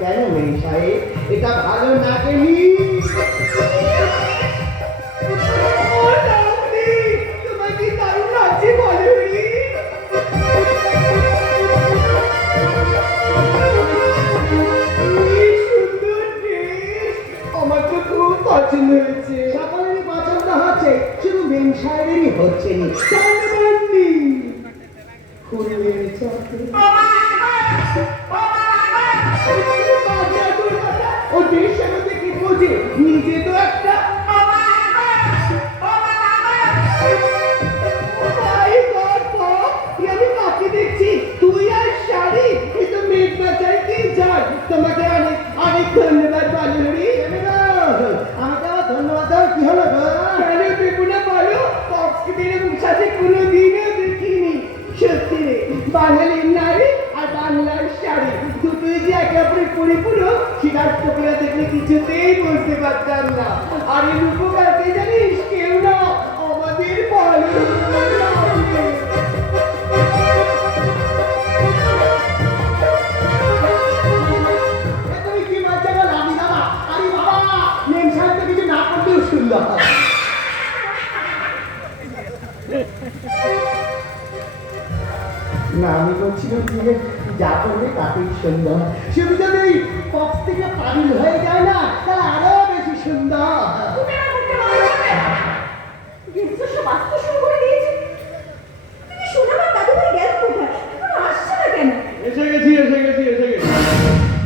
কেন মেয়ে সাহেব, এটা ভালো নাকেনি। তোমাকে দারুণ লাগছে বলুনি। আমার তো খুব পছন্দ হয়েছে। সকলেরই পছন্দ হচ্ছে, শুধু মেম সাহেবেরই হচ্ছে না। ও দেশের মধ্যে কি বোঝে, নিজে তো একটা দেখছি তুই আর শাড়ি কিন্তু মেঘ বাজাইতে যান। তোমাকে অনেক অনেক ধন্যবাদ বালুরি। আমাকে আবার ধন্যবাদ দেওয়ার কি হলো? কেন দেবো না বলো? সংস্কৃতির সাথে কোনোদিনও দেখিনি। সত্যি রে, বাঙালির নারী আর বাংলার শাড়ি দুটোই যে একে অপরের পরিপূরক সেটা তোমরা দেখলে কিছুতেই বলতে পারতাম না। আর এই উপকারকে জানিস কেউ না, আমাদের বলো। তুমি কি মজা বল? আমি বাবা, আরে বাবা মেম সাহেব তো কিছু না করলেও সুন্দর। না আমি বলছিলাম যে যা করবে তাতেই সুন্দর। শুধু যদি এই পথ থেকে পাগল হয়ে যায় না, তাহলে আরো বেশি সুন্দর।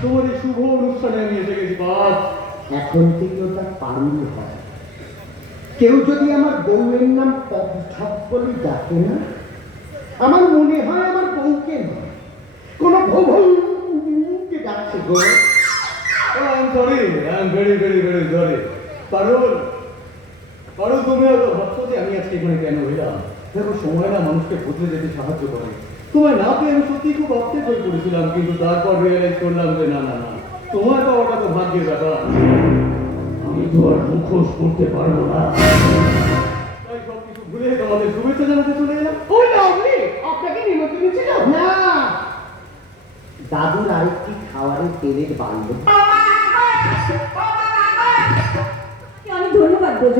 তোমার এই শুভ অনুষ্ঠানে আমি এসে গেছি বাপ। এখন থেকে ওটা পাগল হয়। কেউ যদি আমার বউয়ের নাম ঠক বলে ডাকে না, আমার মনে হয় আমার বউকে নয়, কোন ভৌকে ডাকছে গো। Sorry, I am very very very sorry. কারণ তুমি হয়তো ভাবছো যে আমি আজকে এখানে কেন এলাম। দেখো, সময় না মানুষকে বদলে যেতে সাহায্য করে। তোমায় না পেয়ে আমি সত্যি খুব আপসেট হয়ে পড়েছিলাম, কিন্তু তারপর রিয়েলাইজ করলাম যে না না না, তোমার পাওয়াটা তো ভাগ্যের ব্যাপার। আমি তো আর মুখোশ করতে পারবো না, তাই সবকিছু ভুলে তোমাদের শুভেচ্ছা জানাতে চলে এলাম। ও লাভলি, আপনাকে নিমন্ত্রণ ছিল না? দাদুর আরেকটি খাওয়ারের তেলের বান্ধব। অনেক ধন্যবাদ ব্রজ।